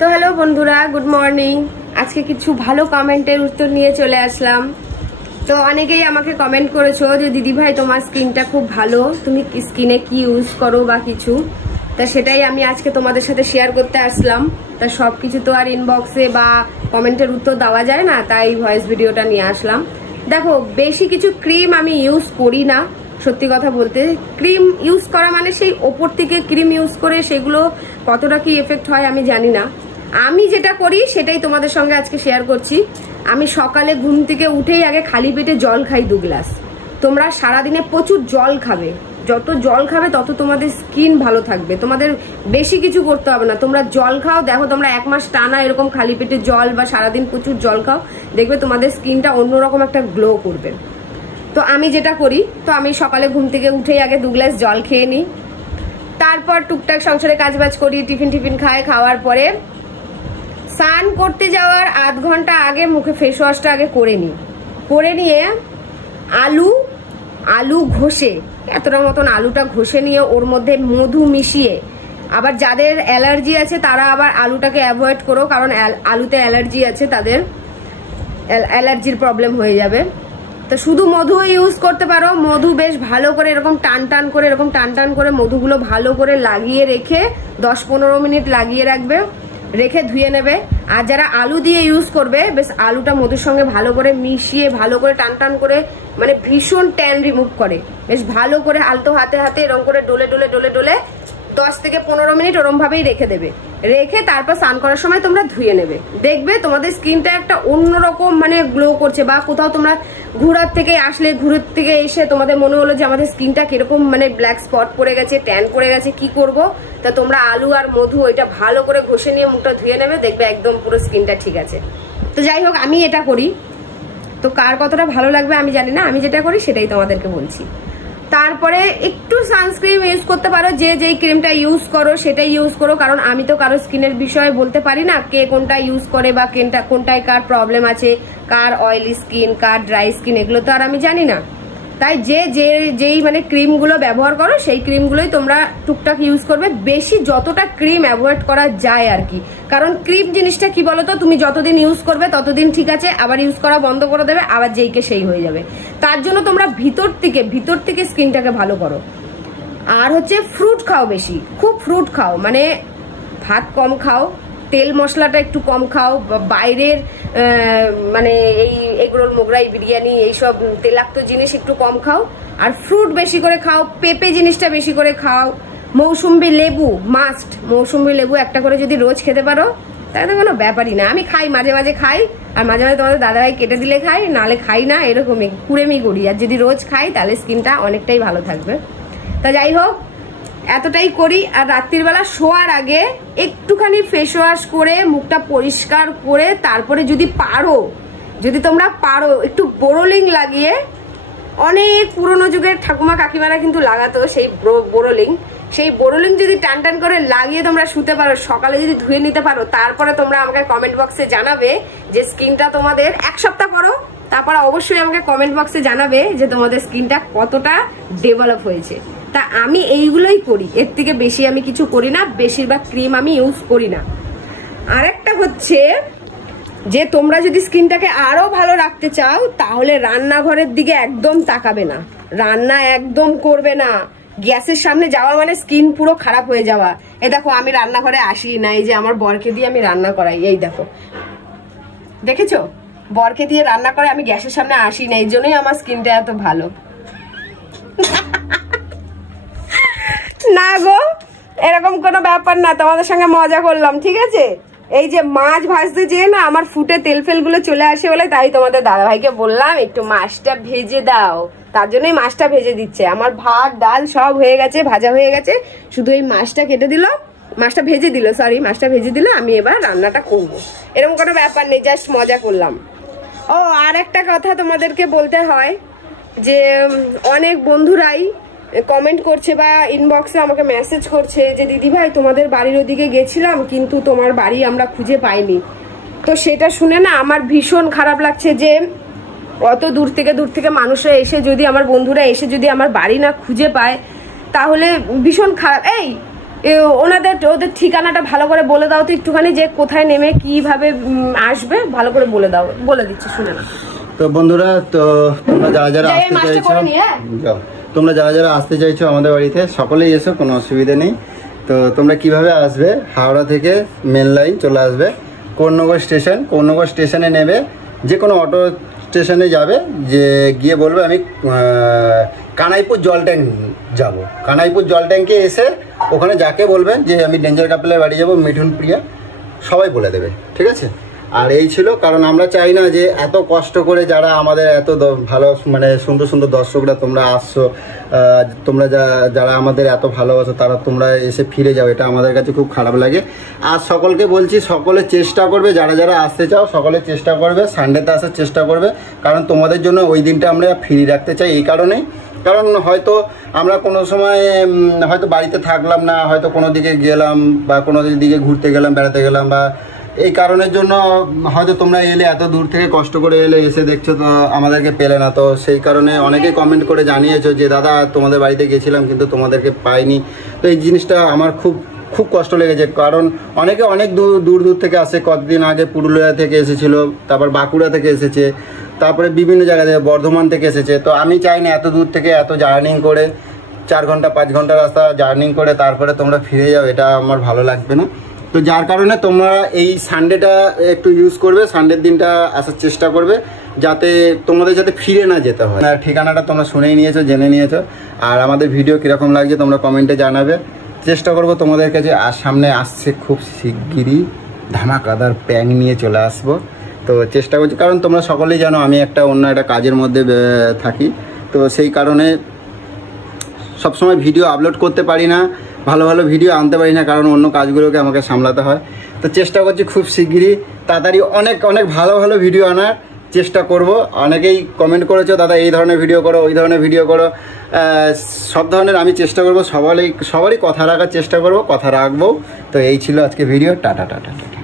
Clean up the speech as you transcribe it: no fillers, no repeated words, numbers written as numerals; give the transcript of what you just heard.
তো হ্যালো বন্ধুরা, good morning. আজকে কিছু ভালো কমেন্টের উত্তর নিয়ে চলে আসলাম। তো অনেকেই আমাকে কমেন্ট করেছো যে দিদি ভাই তোমার স্কিনটা খুব ভালো, তুমি স্কিনে কি ইউজ করো বা কিছু। তা সেটাই আমি আজকে তোমাদের সাথে শেয়ার করতে আসলাম। তা সবকিছু তো আর ইনবক্সে বা কমেন্টের উত্তর দেওয়া যায় না, তাই ভয়েস ভিডিওটা নিয়ে আসলাম। দেখো, বেশি কিছু ক্রিম আমি ইউজ করি না। সত্যি কথা বলতে, ক্রিম ইউজ করা মানে সেই ওপর থেকে ক্রিম ইউজ করে সেগুলো কতটা কি এফেক্ট হয় আমি জানি না। আমি যেটা করি সেটাই তোমাদের সঙ্গে আজকে শেয়ার করছি। আমি সকালে ঘুম থেকে উঠেই আগে খালি পেটে জল খাই 2 গ্লাস। তোমরা সারাদিনে প্রচুর জল খাবে, যত জল খাবে তত তোমাদের স্কিন ভালো থাকবে। তোমাদের বেশি কিছু করতে হবে না, তোমরা জল খাও। দেখো, তোমরা 1 মাস টানা এরকম খালি পেটে জল বা সারাদিন প্রচুর জল খাও, দেখবে তোমাদের স্কিনটা অন্যরকম একটা গ্লো করবে। তো আমি যেটা করি, তো আমি সকালে ঘুম থেকে উঠেই আগে 2 গ্লাস জল খেয়ে নিই। তারপর টুকটাক সংসারে কাজবাজ করি, টিফিন খাই। খাওয়ার পরে স্নান করতে যাওয়ার আধ ঘন্টা আগে মুখে ফেস ওয়াশটা আগে করে নিই। করে নিয়ে আলু ঘষে, এতটা মতন আলুটা ঘষে নিয়ে ওর মধ্যে মধু মিশিয়ে, আবার যাদের অ্যালার্জি আছে তারা আবার আলুটাকে অ্যাভয়েড করো, কারণ আলুতে অ্যালার্জি আছে, তাদের অ্যালার্জির প্রবলেম হয়ে যাবে। তো শুধু মধু ইউজ করতে পারো। মধু বেশ ভালো করে এরকম টান করে মধুগুলো ভালো করে লাগিয়ে রেখে 10-15 মিনিট লাগিয়ে রাখবে, রেখে ধুয়ে নেবে। আর যারা আলু দিয়ে ইউজ করবে, বেশ আলুটা মধুর সঙ্গে ভালো করে মিশিয়ে ভালো করে টান করে, মানে ভীষণ ট্যান রিমুভ করে, বেশ ভালো করে আলতো হাতে এরকম করে ডলে 10 থেকে 15 মিনিট ওরম ভাবেই রেখে দেবে। রেখে তারপর স্নান করার সময় তোমরা ধুয়ে নেবে। দেখবে তোমাদের স্কিনটা একটা অন্যরকম মানে গ্লো করছে। বা কোথাও তোমরা ঘুরার থেকে এসে তোমাদের মনে হলো যে আমাদের স্কিনটা কিরকম মানে ব্ল্যাক স্পট পড়ে গেছে, ট্যান পড়ে গেছে, কি করব? তা তোমরা আলু আর মধু ওইটা ভালো করে ঘষে নিয়ে মুখটা ধুয়ে নেবে, দেখবে একদম পুরো স্কিনটা ঠিক আছে। তো যাই হোক, আমি এটা করি। তো কার কতটা ভালো লাগবে আমি জানি না, আমি যেটা করি সেটাই তোমাদেরকে বলছি। তারপরে একটু সানস্ক্রিন ইউজ করতে পারো, যে যেই ক্রিমটা ইউজ করো সেটাই ইউজ করো, কারণ আমি তো কারো স্কিনের বিষয়ে বলতে পারি না কে কোনটা ইউজ করে বা কোনটায় কার প্রবলেম আছে, কার অয়েলি স্কিন, কার ড্রাই স্কিন, এগুলো তো আর আমি জানি না। তাই যেই মানে ক্রিমগুলো ব্যবহার করো সেই ক্রিমগুলোই তোমরা টুকটাক ইউজ করবে। বেশি যতটা ক্রিম অ্যাভয়েড করা যায় আর কি, কারণ ক্রিম জিনিসটা কি বলতো, তুমি যতদিন ইউজ করবে ততদিন ঠিক আছে, আবার ইউজ করা বন্ধ করে দেবে, আবার যেইকে সেই হয়ে যাবে। তার জন্য তোমরা ভিতর থেকে স্কিনটাকে ভালো করো। আর হচ্ছে ফ্রুট খাও, বেশি খুব ফ্রুট খাও, মানে ভাত কম খাও, তেল মশলাটা একটু কম খাও, বাইরের মানে এই এগরোল মোগরাই বিরিয়ানি এইসব তেলাক্ত জিনিস একটু কম খাও, আর ফ্রুট বেশি করে খাও, পেঁপে জিনিসটা বেশি করে খাও, মৌসুম্বি লেবু মাস্ট, মৌসুম্বি লেবু একটা করে যদি রোজ খেতে পারো তাহলে কোনো ব্যাপারই না। আমি খাই, মাঝে খাই, আর মাঝে তোমাদের দাদাভাই কেটে দিলে খাই, নাহলে খাই না, এরকমই কুড়েমি করি। আর যদি রোজ খাই তাহলে স্কিনটা অনেকটাই ভালো থাকবে। তা যাই হোক, এতটাই করি। আর রাত্রিবেলা শোয়ার আগে একটুখানি ফেস ওয়াশ করে মুখটা পরিষ্কার করে তারপরে যদি তোমরা পারো একটু বোরোলিং লাগিয়ে, অনেক পুরোনো যুগের ঠাকুমা কাকিমারা কিন্তু লাগাতো সেই বোরোলিং যদি টান করে লাগিয়ে তোমরা শুতে পারো, সকালে যদি ধুয়ে নিতে পারো, তারপরে তোমরা আমাকে কমেন্ট বক্সে জানাবে যে স্কিনটা তোমাদের 1 সপ্তাহ করো, তারপরে অবশ্যই আমাকে কমেন্ট বক্সে জানাবে যে তোমাদের স্কিনটা কতটা ডেভেলপ হয়েছে। তা আমি এইগুলোই করি, এর থেকে বেশি আমি কিছু করি না, বেশিরভাগ ক্রিম আমি ইউজ করি না। আরেকটা হচ্ছে যে তোমরা যদি স্কিনটাকে আরো ভালো রাখতে চাও তাহলে রান্নাঘরের দিকে একদম তাকাবে না, রান্না একদম করবে না। গ্যাসের সামনে যাওয়া মানে স্কিন পুরো খারাপ হয়ে যাওয়া। এই দেখো, আমি রান্নাঘরে আসি না, এই যে আমার বরকে দিয়ে আমি রান্না করাই, এই দেখো, দেখেছো, বরকে দিয়ে রান্না করে আমি গ্যাসের সামনে আসি না, এই জন্যই আমার স্কিনটা এত ভালো। না গো, এরকম কোনো ব্যাপার না, তোমাদের সঙ্গে মজা করলাম, ঠিক আছে? এই যে মাছ ভাজতে যেয়ে না আমার ফুটে তেল ফেলগুলো চলে আসে বলে, তাই তোমাদের দাদাভাইকে বললাম একটু মাছটা ভেজে দাও, তার জন্যই মাছটা ভেজে দিচ্ছে। আমার ভাত ডাল সব হয়ে গেছে, ভাজা হয়ে গেছে, শুধু এই মাছটা ভেজে দিল, আমি এবার রান্নাটা করব। এরকম কোনো ব্যাপার নেই, জাস্ট মজা করলাম। ও, আর একটা কথা তোমাদেরকে বলতে হয় যে অনেক বন্ধুরাই কমেন্ট করছে বা ইনবক্সে আমাকে মেসেজ করছে যে দিদি ভাই তোমাদের বাড়ির ওদিকে গেছিলাম কিন্তু তোমার বাড়ি আমরা খুঁজে পাইনি। তো সেটা শুনে না আমার ভীষণ খারাপ লাগছে যে অত দূর থেকে মানুষরা এসে যদি, আমার বন্ধুরা এসে যদি আমার বাড়ি না খুঁজে পায় তাহলে ভীষণ খারাপ। এই ওদের ঠিকানাটা ভালো করে বলে দাও তো একটুখানি, যে কোথায় নেমে কিভাবে আসবে ভালো করে বলে দাও। বলে দিচ্ছি, শুনে না। তো বন্ধুরা, তো তোমরা যারা যারা আসতে চাইছো, তোমরা যারা যারা আসতে চাইছো আমাদের বাড়িতে সকলেই এসো, কোনো অসুবিধা নেই। তো তোমরা কিভাবে আসবে, হাওড়া থেকে মেন লাইন চলে আসবে কোন্নগর স্টেশন, কোন্নগর স্টেশনে নেবে, যে কোনো অটো স্টেশনে যাবে, যে গিয়ে বলবে আমি কানাইপুর জল ট্যাঙ্ক যাবো। কানাইপুর জল ট্যাঙ্কে এসে ওখানে যাকে বলবেন যে আমি ডেঞ্জার কাপলের বাড়ি যাবো, মিঠুন প্রিয়া, সবাই বলে দেবে, ঠিক আছে। আর এই ছিল, কারণ আমরা চাই না যে এত কষ্ট করে যারা আমাদের এত ভালো মানে সুন্দর সুন্দর দর্শকরা তোমরা আসছো, তোমরা যারা আমাদের এত ভালোবাসো, তারা তোমরা এসে ফিরে যাও, এটা আমাদের কাছে খুব খারাপ লাগে। আর সকলকে বলছি, সকলে চেষ্টা করবে, যারা যারা আসতে চাও সকলে চেষ্টা করবে, সানডেতে আসার চেষ্টা করবে, কারণ তোমাদের জন্য ওই দিনটা আমরা ফ্রি রাখতে চাই এই কারণেই। কারণ হয়তো আমরা কোনো সময় হয়তো বাড়িতে থাকলাম না, হয়তো কোনো দিকে গেলাম বা কোনো দিকে ঘুরতে গেলাম, বেড়াতে গেলাম, বা এই কারণের জন্য হয়তো তোমরা এলে, এত দূর থেকে কষ্ট করে এলে, এসে দেখছো তো আমাদেরকে পেলে না। তো সেই কারণে অনেকেই কমেন্ট করে জানিয়েছো যে দাদা তোমাদের বাড়িতে গেছিলাম কিন্তু তোমাদেরকে পাইনি। তো এই জিনিসটা আমার খুব খুব কষ্ট লেগেছে, কারণ অনেকে অনেক দূর থেকে আসে। কতদিন আগে পুরুলিয়া থেকে এসেছিলো, তারপর বাঁকুড়া থেকে এসেছে, তারপরে বিভিন্ন জায়গা থেকে, বর্ধমান থেকে এসেছে। তো আমি চাই না এত দূর থেকে এত জার্নিং করে 4 ঘন্টা 5 ঘন্টা রাস্তা জার্নিং করে তারপরে তোমরা ফিরে যাও, এটা আমার ভালো লাগবে না। তো যার কারণে তোমরা এই সানডেটা একটু ইউজ করবে, সানডের দিনটা আসার চেষ্টা করবে, যাতে তোমাদের যাতে ফিরে না যেতে হয়। আর ঠিকানাটা তোমরা শুনেই নিয়েছো, জেনে নিয়েছো। আর আমাদের ভিডিও কীরকম লাগছে তোমরা কমেন্টে জানাবে। চেষ্টা করবো তোমাদের কাছে। আর সামনে আসছে খুব শিগগিরই ধামাকাদার প্যাং নিয়ে চলে আসবো। তো চেষ্টা করছি, কারণ তোমরা সকলেই জানো আমি অন্য একটা কাজের মধ্যে থাকি। তো সেই কারণে সবসময় ভিডিও আপলোড করতে পারি না, ভালো ভালো ভিডিও আনতে পারি না, কারণ অন্য কাজগুলোকে আমাকে সামলাতে হয়। তো চেষ্টা করছি খুব শিগগিরই তাড়াতাড়ি অনেক অনেক ভালো ভালো ভিডিও আনার চেষ্টা করব। অনেকেই কমেন্ট করেছো দাদা এই ধরনের ভিডিও করো, ওই ধরনের ভিডিও করো, সব ধরনের আমি চেষ্টা করব, সবারই কথা রাখার চেষ্টা করব, কথা রাখবো। তো এই ছিল আজকে ভিডিও। Tata tata tata.